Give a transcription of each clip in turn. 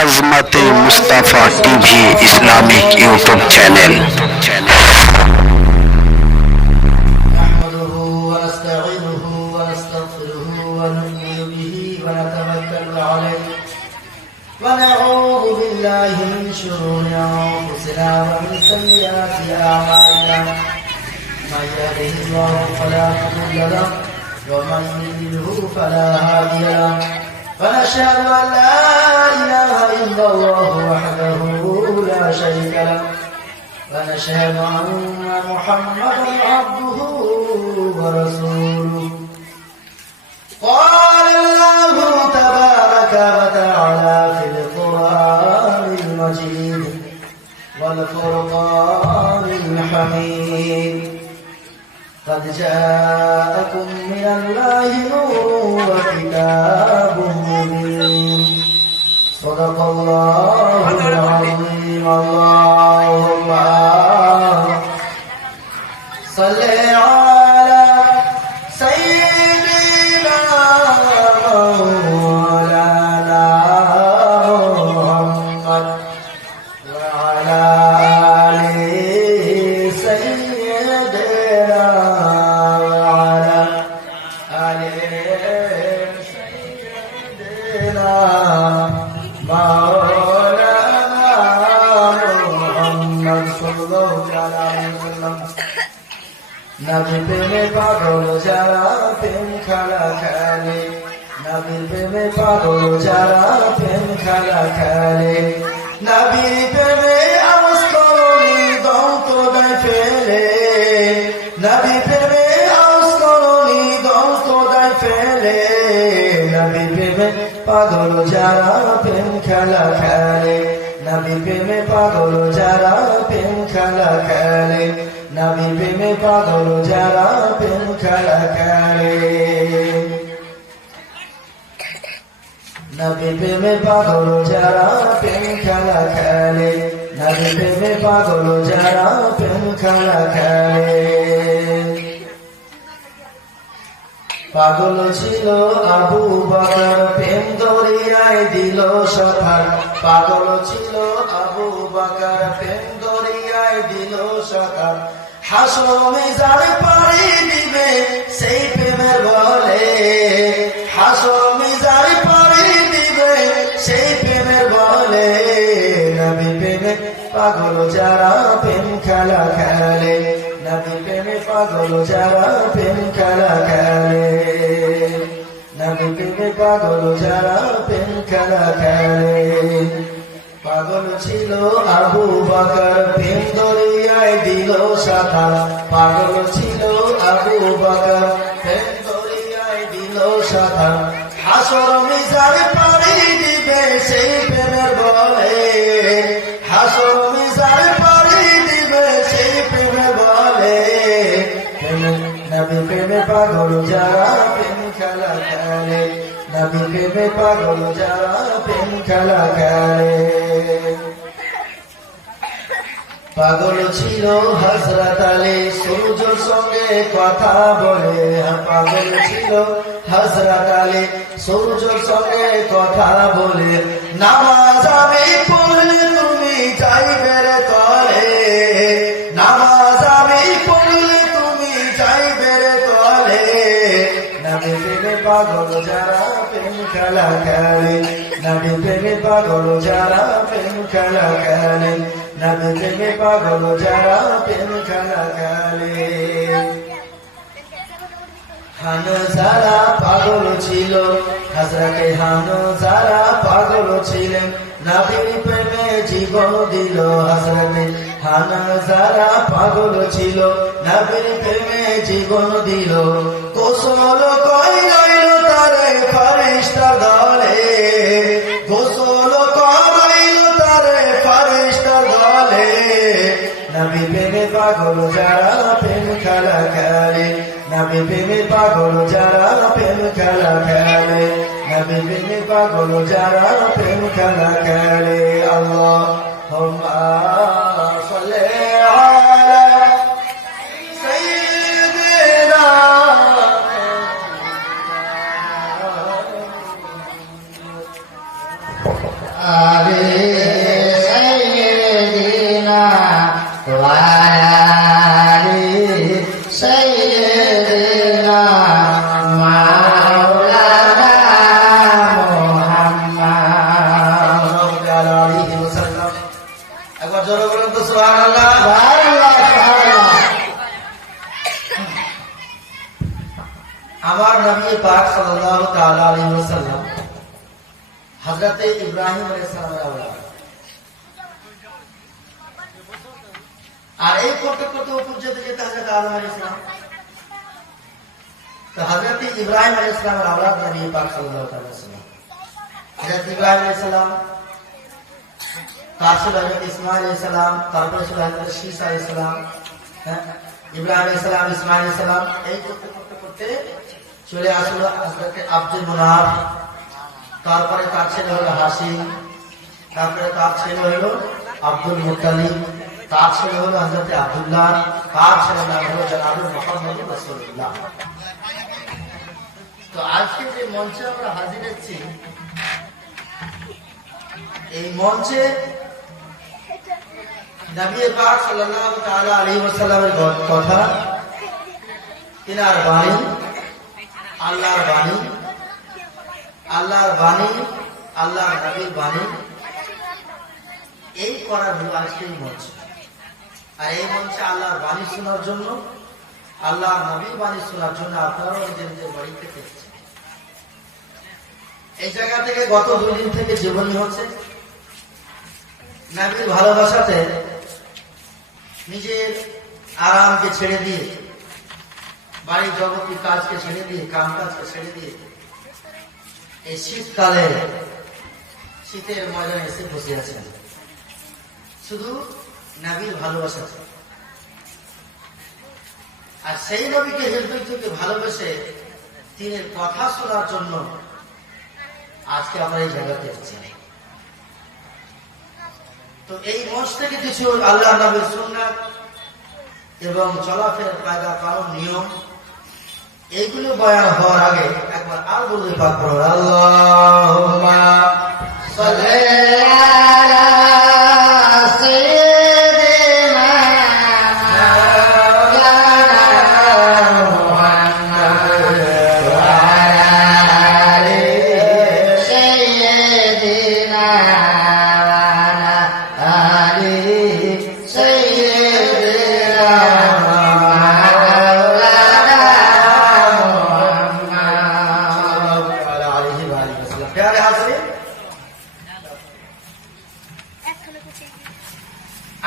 আজমতে Mustafa TV Islamic YouTube channel. نحمده ونستعينه ونستغفره ونؤمن به ونتوكل عليه ونعوذ بالله من شرور أنفسنا ومن سيئات أعمالنا من يهده الله فلا مضل له ومن يضلله فلا هادي له ونشهد أن لا إله إلا الله وحده لا شريك له ونشهد أن محمدا عبده ورسوله قال الله تبارك وتعالى في القرآن المجيد والفرقان الحميد قد جاءكم من الله نور وكتاب مبين صدق الله العظيم اللهم صل على سيدنا مولانا محمد وعلى آل سيدنا وعلى آل سيدنا নবী প্রেমে পাগল যারা প্রেম খেলা খেলে, নবী প্রেমে পাগল যারা প্রেম খেলা খেলে, নবী প্রেমে আওয়াজ করলি দন্ত দেয় ফেলে, নবী প্রেমে আওয়াজ করলি দন্ত দেয় ফেলে, নবী প্রেমে পাগল যারা প্রেম খেলা খেলে, নবী প্রেমে পাগল যারা প্রেম খেলা খেলে, নবী প্রেমে পাগল যারা প্রেম খেলা খেলে, নবী প্রেমে পাগল যারা প্রেম খেলা খেলে, নবী প্রেমে পাগল যারা প্রেম খেলা খেলে। পাগল ছিল আবু বকর প্রেম দরিয়ায় দিল সাঁতার, পাগল ছিল আবু বকর প্রেম দরিয়ায় দিল সাঁতার, হাসরে যার পাড়ি দিবে সেই প্রেমের বলে, হাসরে যার পাড়ি দিবে সেই প্রেমের বলে, নবী প্রেমে পাগল যারা প্রেম খেলা খেলে, নবী প্রেমে পাগল যারা প্রেম খেলা খেলে, নবী প্রেমে পাগল যারা প্রেম খেলা খেলে। পাগল ছিল আবু বকর প্রেম দরিয়ায় দিল সাঁতার, পাগল ছিল আবু বকর প্রেম দরিয়ায় দিল সাঁতার, হাসর মিজার পাড়ি দিবে সেই প্রেমের বলে, হাসর মিজার পাড়ি দিবে সেই প্রেমের বলে, নবী প্রেমে পাগল যারা প্রেম খেলা খেলে, নবী প্রেমে পাগল যারা প্রেম খেলা খেলে। পাগল ছিল হযরত আলী সূর্যের সঙ্গে কথা বলে, পাগল ছিল হযরত আলী সূর্যের সঙ্গে কথা বলে, নামাজ আমি পড়লে তুমি যাইবে রে তলে, নামাজ আমি পড়লে তুমি যাইবে রে তলে, নবী প্রেমে পাগল যারা প্রেম খেলা খেলে, নবী প্রেমে পাগল যারা প্রেম খেলা খেলে, নবী প্রেমে পাগল যারা প্রেম খেলা খেলে। হানজালা পাগল ছিল, হযরতে হানজালা পাগল ছিলেন, নবীর প্রেমে জীবন দিল, হযরতে হানজালা পাগল ছিল, নবীর প্রেমে জীবন দিল, গোসল করাইল তারে ফেরেশতা দলে, গোসল করাইল তারে ফেরেশতা দলে, নবী প্রেমে পাগল যারা প্রেম খেলা খেলে, নবী প্রেমে পাগল যারা প্রেম খেলা খেলে, নবী প্রেমে পাগল যারা প্রেম খেলা খেলে। আল্লাহুম্মা সাল্লি আলা সাইয়্যিদিনা سيدنا وعلى سيدنا مولانا محمد صلى الله عليه وسلم একবার জোরে বলুন তো সুবহানাল্লাহ সুবহানাল্লাহ সুবহানাল্লাহ আমার নবী পাক সাল্লাল্লাহু তাআলা আলাইহি ওয়াসাল্লাম হযরত ইব্রাহিম আলাইহিস সালামের আওলাদ আর এই করতে করতে উপর যেতে যেতে হযরত আদম আলাইহিস সালাম তো হযরত ইব্রাহিম আলাইহিস সালামের আওলাদ নবী পাক সাল্লাল্লাহু তাআলা আলাইহি ওয়াসাল্লাম হযরত ইব্রাহিম আলাইহিস সালাম তারপর হযরত ইসমাঈল আলাইহিস সালাম তারপরে ছিল হযরত শীস আলাইহিস সালাম ইব্রাহিম আলাইহিস সালাম ইসমাঈল আলাইহিস সালাম এই করতে করতে করতে চলে আসলো হযরত আব্দুল মুনাফ তারপরে তার ছেলে হলো হাসিম তারপরে তার ছেলে হলো আব্দুল মুত্তালিব তার ছেলে হলো হযরত আব্দুল্লাহ তার ছেলে নাম হলো জনাবে মুহাম্মদ রাসূলুল্লাহ তো আজকে যে মঞ্চে আমরা হাজির হচ্ছি এই মঞ্চে নবী পাক সাল্লাল্লাহু তাআলা আলাইহি ওয়াসাল্লামের কথা তিনার বাণী আল্লাহর বাণী আল্লাহর বাণী আল্লাহর নবীর বাণী এই করার হলো আজকে এই মঞ্চ আর এই মঞ্চে আল্লাহর বাণী শোনার জন্য আল্লাহর নবীর বাণী শোনার জন্য আপনারাও নিজের নিজের বাড়িতে এসেছেন এই জায়গা থেকে গত 2 দিন থেকে জীবনী হচ্ছে নবীর ভালোবাসাতে নিজের আরামকে ছেড়ে দিয়ে বাড়ির জগতের কাজকে ছেড়ে দিয়ে কাম কাজকে ছেড়ে দিয়ে এই শীতকালে শীতের ময়দানে এসে বসে আছেন শুধু নবীর ভালোবাসা আর সেই নবীকে হৃদয় থেকে ভালোবেসে তিনের কথা শোনার জন্য আজকে আমরা এই জায়গাতে এসেছি তো এই মঞ্চ থেকে কিছু আল্লাহ নবীর সুন্নাত এবং চলাফেরার কায়দা কানুন নিয়ম এইগুলো বয়ান হওয়ার আগে একবার আর বলতে পারবো আল্লাহুম্মা সাল্লি আলা সাইয়্যিদিনা মাওলানা মুহাম্মদ ওয়া আলা আলি সাইয়্যিদিনা ওয়া আলা আলি সাইয়্যিদিনা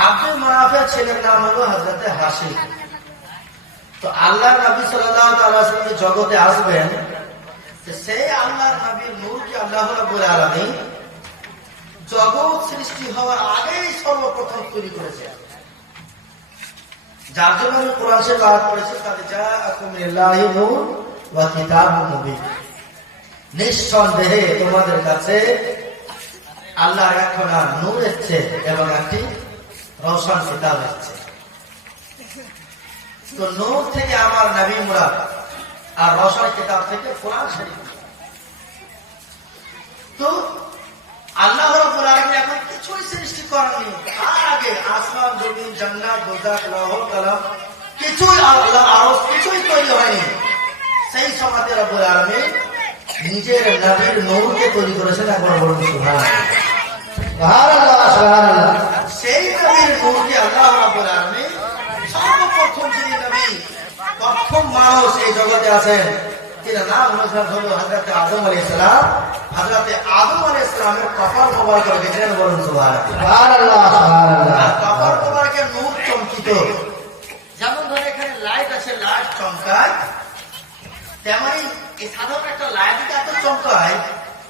আব্দুল মুনাফের ছেলের নাম হলো হযরত হাসিম তো আল্লাহর নবী সাল্লাল্লাহু আলাইহি ওয়াসাল্লাম জগতে আসবেন সেই আল্লাহর নবীর নূরকে আল্লাহ রাব্বুল আলামিন জগৎ সৃষ্টি হওয়ার আগেই সর্বপ্রথম তৈরি করেছে যার জন্য আমি কোরআন শরীফ আয়াত পড়েছি তাতে জাআকুম মিনাল্লাহি নূর ওয়া কিতাবুম মুবিন নিঃসন্দেহে তোমাদের কাছে আল্লাহর একখানা নূর এসেছে এবং একটি রওশন কিতাব এসেছে তো নূর থেকে আমার নবী মুরাদ আর রওশন কিতাব থেকে কোরআন শরীফ তো আল্লাহ রাব্বুল আলামিন এখন কিছুই সৃষ্টি করেননি তার আগে আসমান জমিন জান্নাত দোজখ লৌহ কলম কিছুই আল্লাহ আরশ কিছুই তৈরি হয়নি সেই সময়তে রাব্বুল আলামিন নিজের নবীর নূরকে তৈরি করেছেন একবার বলুন সুবহানাল্লাহ সুবহানাল্লাহ সুবহানাল্লাহ সেই নবীর নূরকে আল্লাহ রাব্বুল আলামিন সর্বপ্রথম যিনি নবী প্রথম মানুষ এই জগতে আছেন তিনার নাম হলো হযরত আদম আলাইহিস সালাম হযরত আদম আলাইহিস সালামের কপাল মোবারক দেখেন বলুন সুবহানাল্লাহ সুবহানাল্লাহ সুবহানাল্লাহ কপাল মোবারকের নূর চমকিত যেমন ধরে এখানে লাইট আছে লাইট চমকায় তেমনি এই সাধারণ একটা লাইটকে এত চমকায়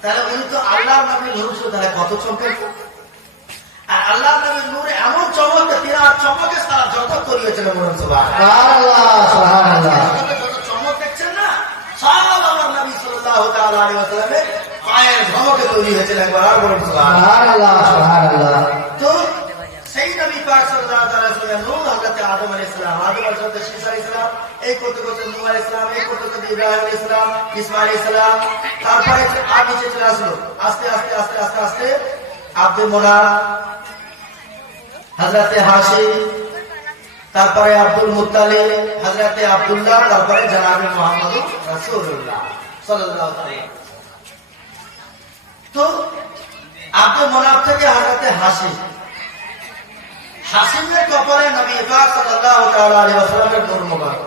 তাহলে উনি তো আল্লাহর নবীর নূর ছিল তাহলে কত চমকায় আর আল্লাহর নবীর নূর এমন চমকে তিনার চমকে সারা জগৎ করিয়েছিল বলুন সুবহানাল্লাহ সুবহানাল্লাহ যত চমক দেখছেন না সব আল্লাহর নবী সাল্লাল্লাহু তাআলা আলাইহি ওয়াসাল্লামের পায়ের ঝমকে তৈরি হয়েছিল একবার আর বলুন সুবহানাল্লাহ সুবহানাল্লাহ তো সেই নবী পাক সাল্লাল্লাহু তাআলা আলাইহি ওয়াসাল্লাম নূর হযরত আদম আলাইহিস সালাম আদম হযরত শীস আলাইহিস সালাম এই করতে করতে নূহ আলাইহিস সালাম এই করতে করতে ইব্রাহিম আলাইহিস সালাম ইসমাঈল আলাইহিস সালাম তারপরে আর নিচে চলে আসলো আস্তে আস্তে আস্তে আস্তে আস্তে আব্দুল মুনাফ, হযরতে হাশিম, তারপরে আব্দুল মুত্তালিব, হযরতে আব্দুল্লাহ, তারপরে জনাবে মুহাম্মদ রাসূলুল্লাহ সাল্লাল্লাহু আলাইহি। তো আব্দুল মুনাফ থেকে হযরতে হাশিম, হাশিমের কপালে নবী পাক সাল্লাল্লাহু তাআলা আলাইহি ওয়াসাল্লামের নূর মুবারক।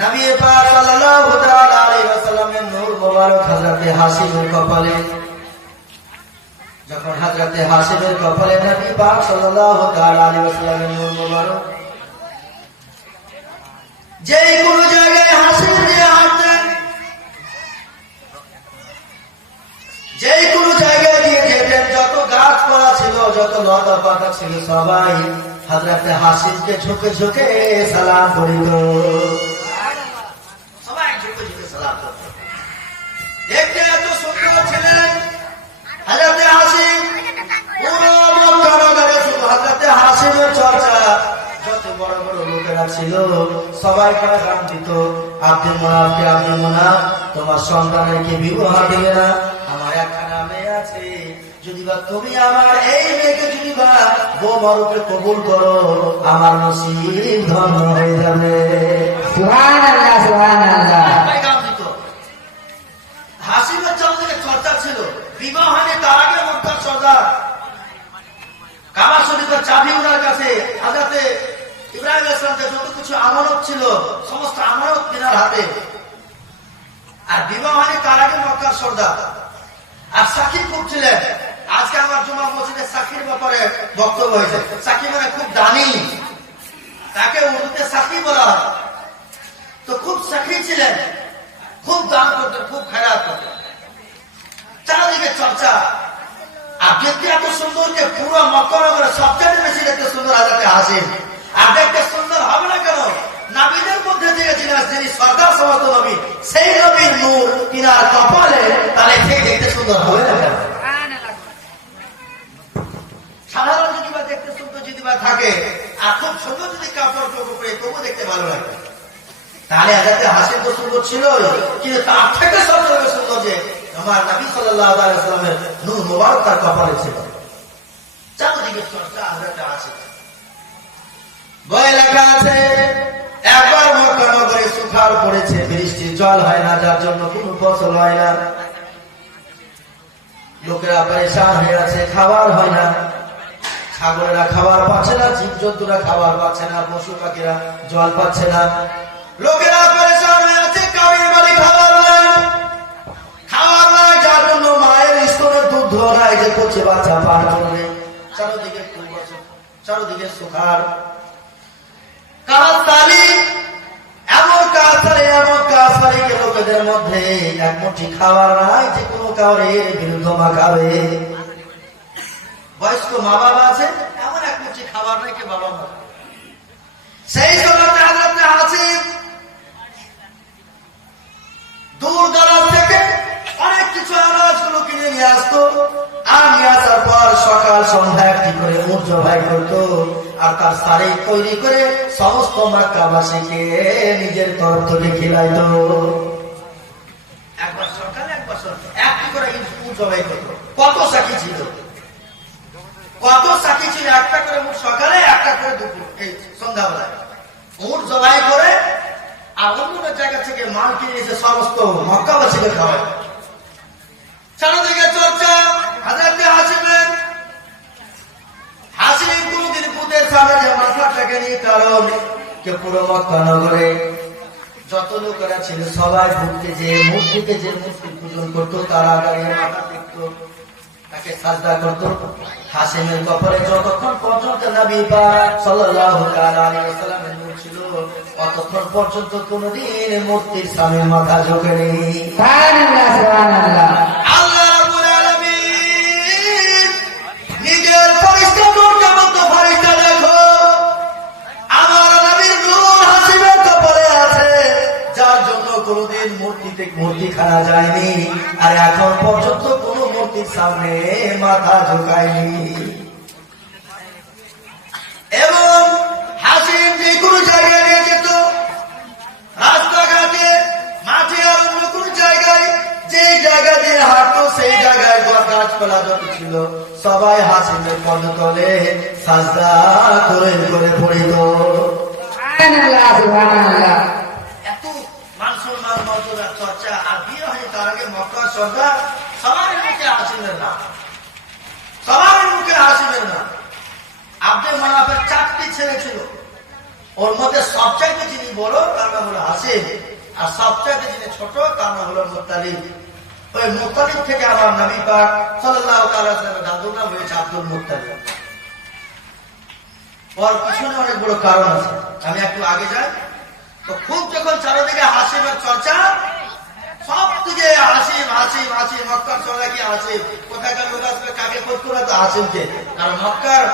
নবী পাক সাল্লাল্লাহু তাআলা আলাইহি ওয়াসাল্লামের নূর মুবারক হযরতে হাশিমের কপালে। যখন হযরতে হাশিমের কপালে নবী পাক সাল্লাল্লাহু তাআলা আলাইহি ওয়াসাল্লামের নূর মুবারক, যেই কোন জায়গায় হাশিম দিয়ে হাঁটতেন, যেই কোন জায়গায় দিয়ে যেতেন, যত গাছপালা ছিল, যত লতা পাতা ছিল, সবাই হযরতে হাশিমকে ঝুঁকে ঝুঁকে সালাম করিত। সবাই ঝুঁকে ঝুঁকে সালাম করত। দেখতে এত সুন্দর ছিলেন হযরতে হাশিম। পুরো মক্কা নগরে শুধু হযরতে হাশিমের চর্চা। যত বড় বড় লোকেরা ছিল সবাই গান দিত, আব্দুল মুনাফকে, আব্দুল মুনাফ তোমার সন্তানের কি বিবাহ দিবে না? আমার একখানা মেয়ে আছে, যদি বা তুমি আমার এই মেয়েকে যদি বা বৌমা রূপে কবুল করো, আমার নসিব ধন্য হয়ে যাবে। সুবহানাল্লাহ, সুবহানাল্লাহ। গান দিত। হাশিমের চারদিকে চর্চা ছিল, বিবাহ হয়নি তার আগে মক্কার সর্দার, কাবা শরীফের চাবি ওনার কাছে, হযরতে ইব্রাহিম আলাইহিস সালামের যত কিছু আমানত ছিল সমস্ত আমানত তিনার হাতে। আর বিবাহ হয়নি তার আগে মক্কার সর্দার। আর সাক্ষী খুব ছিলেন। আজকে আমার জুমা মসজিদে সাক্ষীর ব্যাপারে বক্তব্য হয়েছে। সাক্ষী মানে খুব দামি, তাকে উর্দুতে সাক্ষী বলা হয়। তো খুব সাক্ষী ছিলেন, খুব দান করতেন, খুব খেরাত করতেন, চারিদিকে চর্চা। আর দেখতে এত সুন্দরকে পুরো মক্কা নগরে সবচেয়ে বেশি দেখতে সুন্দর হযরতে হাশিম। আর দেখতে সুন্দর হবে না কেন? নবীদের মধ্যে থেকে যিনি সর্দার সমস্ত নবী, সেই নবীর নূর তিনার কপালে, তাহলে সেই দেখতে সুন্দর হবে না কেন? সাধারণ যদি বা দেখতে সুন্দর যদি বা থাকে, আর খুব সুন্দর যদি কাপড় টোপর পরে, তবু দেখতে ভালো লাগে। তাহলে হযরতে হাশিম তো সুন্দর ছিল, কিন্তু তার থেকে সবচেয়ে সুন্দর যে আমার নবী সাল্লাল্লাহু আলাইহি ওয়াসাল্লামের নূর মুবারক তার কপালে ছিল। চারদিকে চর্চা হযরতে হাশিম। বই লেখা আছে, একবার মক্কা নগরে সুখার পড়েছে, বৃষ্টির জল হয় না, যার জন্য কোনো ফসল হয় না। লোকেরা পরেশান হয়ে আছে, খাবার হয় না, ছাগলেরা খাবার পাচ্ছে না, জীবজন্তুরা খাবার পাচ্ছে না, পশু পাখিরা জল পাচ্ছে না। লোকেরা পরেশান হয়ে আছে, কাউরি বাড়ি খাবার নাই, খাবার নাই, যার জন্য মায়ের স্তনের দুধ নাই যে করছে বাচ্চা পান করবে। চারদিকে চারদিকে সুখার লোকেদের মধ্যে এক মুঠি খাবার নাই যে কোনো কাউরের বিরুদ্ধ মাখাবে। বয়স্ক মা বাবা আছে, এমন এক মুঠি খাবার নাই কে বাবা মা। সেই সময় হযরতে হাশিম দূর দরাজ থেকে অনেক কিছু আনাজগুলো কিনে নিয়ে আসতো। আর নিয়ে আসার পর সকাল সন্ধ্যা একটি করে উট জবাই করতো, আর তার শাড়ি তৈরি করে সমস্ত মক্কাবাসীকে নিজের তরফ থেকে খিলাইতো। একবার সকালে একবার একটি করে উট জবাই করতো। কত সাক্ষী ছিল, কত সাক্ষী ছিল, একটা করে উট সকালে, একটা করে দুপুর, এই সন্ধ্যাবেলায় উট জবাই করে, আর অন্য জায়গা থেকে মাল কিনে এসে সমস্ত মক্কাবাসীকে খাওয়ায়। চারদিকে চর্চা হযরতে হাশিমের। হাশিম কোনদিন পুতের সামনে যে মাথাটাকে নিয়ে, কারণ কে পুরো মক্কা নগরে যত লোকেরা ছিল সবাই ভূতকে যে মূর্তিকে, যে মূর্তি পূজন করতো, তারা দাঁড়িয়ে মাথা দেখতো, তাকে সাজদা করতো। হাশিমের কপালে যতক্ষণ পর্যন্ত নবী পাক সাল্লাল্লাহু তাআলা আলাইহি ওয়াসাল্লামের নূর ছিল, ততক্ষণ পর্যন্ত কোনদিন মূর্তির সামনে মাথা ঝোঁকেনি। সুবহানাল্লাহ, সুবহানাল্লাহ। আল্লাহ রাব্বুল আলামিন নিজের ফেরেশতা নূরকে বলতো, ফেরেশতা দেখো আমার নবীর নূর হাশিমের কপালে আছে, যার জন্য কোনদিন মূর্তি খানা যায়নি, আর এখন পর্যন্ত কোন মূর্তির সামনে মাথা ঝুঁকায়নি। এবং হাশিম যে কোনো জায়গায় নিয়ে যেত, রাস্তাঘাটে, মাঠে, আর অন্য কোন জায়গায়, যে দিয়ে হাঁটতো সেই জায়গায় গাছপালা যত ছিল সবাই হাসিমের পদতলে সাজদা করে করে পড়িত। সুবহানাল্লাহ, সুবহানাল্লাহ। এত মান সম্মান মর্যাদা চর্চা, আর বিয়ে হয়ে তার আগে মক্কা সর্দার সবার মুখে হাসিমের নাম, সবার মুখে হাসিমের নাম। আব্দুল মানাফের 4টি ছেলে ছিল, ওর মধ্যে সবচাইতে যিনি বড় তার নাম হলো হাসিম, আর সবচাইতে যিনি ছোট তার নাম হলো মুত্তালিব। ওই মুত্তালিব থেকে আমার নবী পাক সাল্লাল্লাহু তাআলা সাল্লামের দাদুর নাম হয়েছে আব্দুল মুত্তালিব। ওর পিছনে অনেক বড় কারণ আছে, আমি একটু আগে যাই। তো খুব যখন চারিদিকে হাসিমের চর্চা, সব দিকে হাসিম হাসিম হাসিম, মক্কার চলে কি হাসিম, কোথাকার লোক আসবে কাকে খোঁজ করে তো হাসিমকে, কারণ মক্কার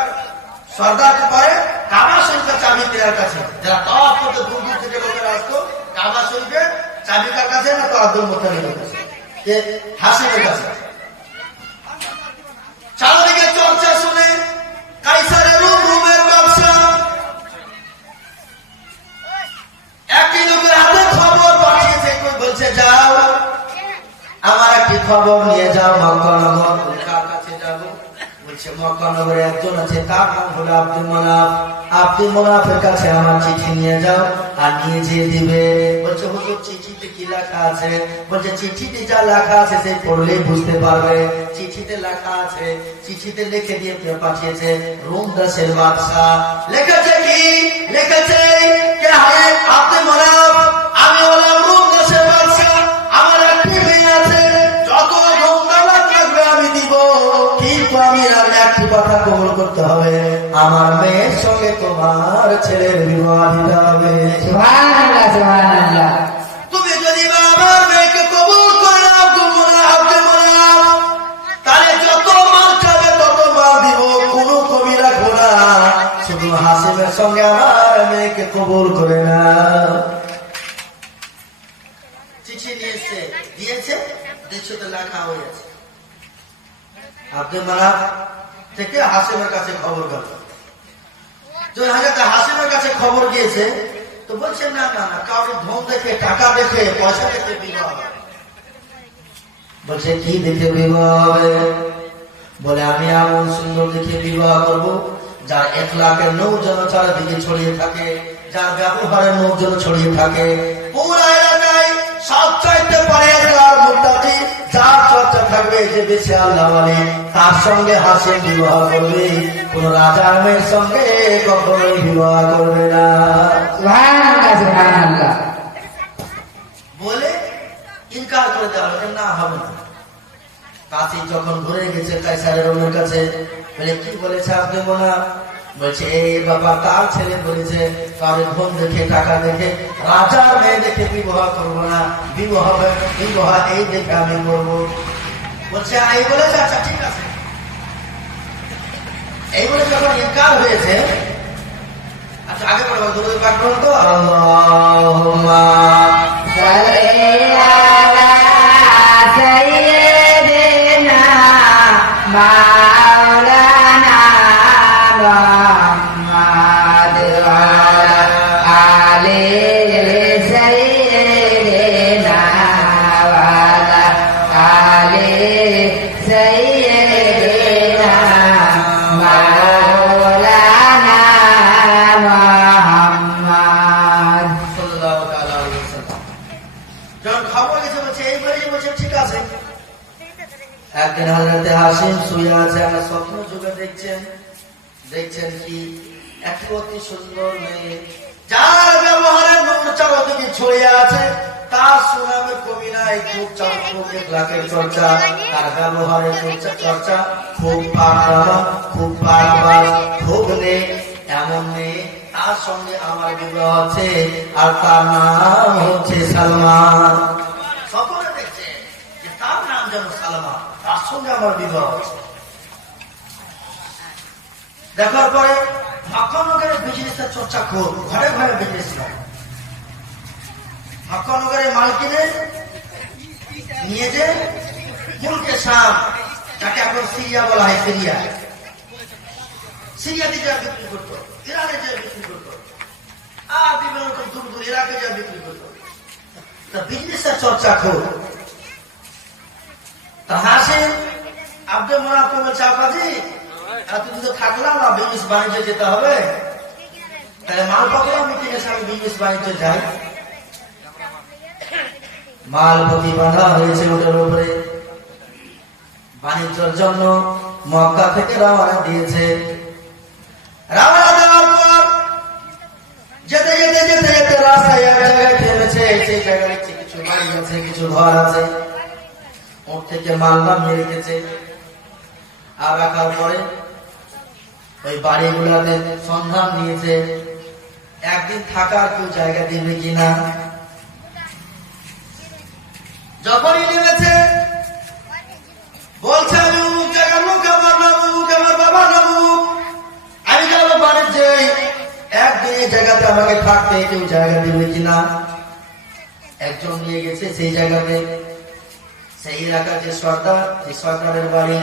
সর্দারকে পরে কাবা শরীফের চাবি কেনার কাছে, যারা তওয়াফ করতে দূর দূর থেকে লোকেরা আসতো, কাবা শরীফের চাবি কার কাছে না, তো আব্দুল মুত্তালিবের কাছে, হাসিমের কাছে। চারিদিকে চর্চা শুনে কাইসারের রুমের ব্যবসা, একটি লোকের হাতে খবর পাঠিয়েছে, বলছে যাও আমার একটি খবর নিয়ে যাও মক্কানগর। কার কাছে যাবো? বলছে মক্কানগরে একজন আছে, তার নাম হলো আব্দুল মানাফ। আব্দুল মানাফের কাছে আমার চিঠি নিয়ে যাও, আর নিয়ে যেয়ে দিবে। বলছে হুজুর চিঠিতে কি লেখা আছে? বলছে চিঠিতে যা লেখা আছে সে পড়লেই বুঝতে পারবে। চিঠিতে লেখা আছে, চিঠিতে লিখে দিয়ে পাঠিয়েছে রোম দেশের বাদশা। লিখেছে কি? লিখেছে কে হায় আব্দুল মানাফ, আমি হলাম রোম দেশের বাদশা, আমার একটি মেয়ে আছে, যত ধনদৌলত লাগবে আমি দিব, কিন্তু আমি আর একটি কথা কবুল করতে হবে, আমার মেয়ের সঙ্গে তোমার ছেলের বিবাহ দিতে হবে। সুবহানাল্লাহ, সুবহানাল্লাহ। তুমি যদি আমার মেয়েকে কবুল করে নাও আব্দুল মানাফ, তাহলে যত মাল চাবে তত মাল দিব, কোনো কমি রাখবো না, শুধু হাসিমের সঙ্গে আমার মেয়েকে কবুল করে নাও। চিঠি নিয়েছে, দিয়েছে, দেখছো লেখা হয়েছে। আব্দুল মানাফ থেকে হাসিমের কাছে খবর গেল। হাসিমের কাছে খবর গিয়েছে, তো বলছে না না না, কাউকে ধন দেখে, টাকা দেখে, পয়সা দেখে বিবাহ হবে। বলছে কি দেখে বিবাহ হবে? বলে আমি এমন সুন্দর দেখে বিবাহ করবো যার 1 লাখের নৌজন চারিদিকে ছড়িয়ে থাকে, যার ব্যবহারের নৌজন ছড়িয়ে থাকে, পুরা এলাকায় সবচাইতে পরেজগার মুত্তাকি, যার চর্চা থাকবে, যে বেশি আল্লাহ বলে, তার সঙ্গে হাসিম বিবাহ করবে, কোন রাজার মেয়ের সঙ্গে কখনোই বিবাহ করবে না। সুবহানাল্লাহ, সুবহানাল্লাহ। বলে ইনকার করে দেওয়া হলো, না হবে না। কাছে যখন ঘুরে গেছে কাইসারের রুমের কাছে, বলে কি বলেছে আব্দুল মানাফ? বলছে এই বাবা তার ছেলে বলেছে কারোর ধন দেখে, টাকা দেখে, রাজার মেয়ে দেখে বিবাহ করবো না, বিবাহ এই দেখে আমি করবো। বলছে এই বলেছে, আচ্ছা ঠিক আছে। এই বলে যখন ইনকার হয়েছে, আচ্ছা আগে পড়বো, দুরূদ পাঠ করুন তো, আল্লাহুম্মা সাল্লি আলা সাইয়্যিদিনা মাওলানা মুহাম্মাদ ওয়া আলা আলি সাইয়্যিদিনা ওয়া আলা আলি সাইয়্যিদিনা মাওলানা মুহাম্মাদ সাল্লাল্লাহু তাআলা আলাইহি ওয়াসাল্লাম। যখন খবর গেছে, বলছে এই বলেছে, বলছে ঠিক আছে। একদিন হযরতে হাসিম শুয়ে আছে, আমরা স্বপ্ন যুগে দেখছেন কি একটি অতি সুন্দর মেয়ে, যার ব্যবহারের নূর চারদিকে ছড়িয়ে আছে, তার সুনামে কবি নাই, খুব খুব 1 লাখের চর্চা, তার ব্যবহারের চর্চা, খুব পাকড়াওয়া, খুব পাকবাজ, খুব নেক, এমন মেয়ে, তার সঙ্গে আমার বিবাহ হচ্ছে, আর তার নাম হচ্ছে সালমান। সকলে দেখছে যে তার নাম যেন সালমান, তার সঙ্গে আমার বিবাহ হচ্ছে। দেখার পরে মক্কানগরের বিজনেসের চর্চা খুব, ঘরে ঘরে বিজনেস করে। মক্কানগরের মালকিনে নিয়ে যে মুলকে শাম, যাকে এখন সিরিয়া বলা হয়, সিরিয়াতে যা বিক্রি করতো, ইরানে যা বিক্রি করতো, আর বিভিন্ন রকম দূর দূর ইরাকে যা বিক্রি করতো। তা বিজনেসের চর্চা খুব। আব্দুল মোনাফ বলছে আব্বাজি এতদিন তো থাকলাম না, বিজনেস বাণিজ্যে যেতে হবে, তাহলে মালপত্র আমি কিনেছি, আমি বিজনেস বাণিজ্যে যাই। মালপতি বাঁধা হয়েছে ওটার উপরে, বাণিজ্যের জন্য মক্কা থেকে রওনা দিয়েছে। রওনা দেওয়ার পর যেতে যেতে যেতে যেতে রাস্তায় এক জায়গায় থেমেছে। সেই জায়গায় দেখছি কিছু বাড়ি আছে, কিছু ঘর আছে, ওর থেকে মাল নামিয়ে রেখেছে। আর রাখার পরে ওই বাড়িগুলোতে সন্ধান নিয়েছে, একদিন থাকার কেউ জায়গা দিবে কিনা। যখনই নেমেছে বলছে আমি অমুক জায়গার লোক, আমার নাম অমুক, আমার বাবা নাম অমুক, আমি যাবো বাণিজ্যে, একদিন এই জায়গাতে আমাকে থাকতে কেউ জায়গা দিবে কিনা। একজন নিয়ে গেছে সেই জায়গাতে, সেই এলাকার যে সর্দার, সেই সর্দারের বাড়ি,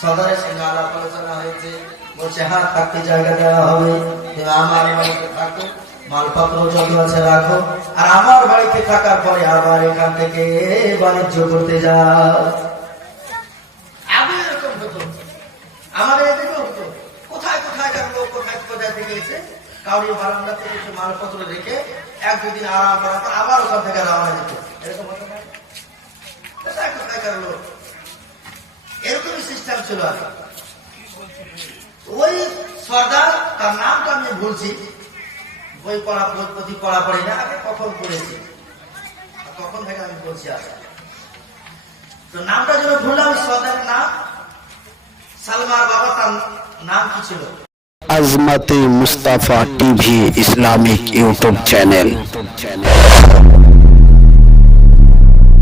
সর্দারের সঙ্গে আলাপ আলোচনা হয়েছে। বলছে হ্যাঁ থাকতে জায়গা দেওয়া হবে, তুমি আমার বাড়িতে থাকো, মালপত্র যত আছে রাখো, আর আমার বাড়িতে থাকার পরে আবার এখান থেকে বাণিজ্য করতে যাও। আগে এরকম হতো, আমাদের এদিকে হতো, কোথায় কোথায় লোক কোথায় কোথায় থেকে এসে কাউরি বারান্দা থেকে কিছু মালপত্র রেখে এক দুদিন আরাম করার পর আবার ওখান থেকে রওনা যেত। এরকম হতো না? কোথায় কোথায় লোক, এরকমই সিস্টেম ছিল। ওই সর্দার, তার নামটা আমি ভুলছি, বই পড়া প্রতি পড়া পড়ি না, আগে কখন পড়েছি, কখন থেকে আমি বলছি আসলে তো নামটা যেন ভুললাম। সর্দারের নাম সালমার বাবা, তার নাম কি ছিল? Azmate Mustafa TV Islamic YouTube channel.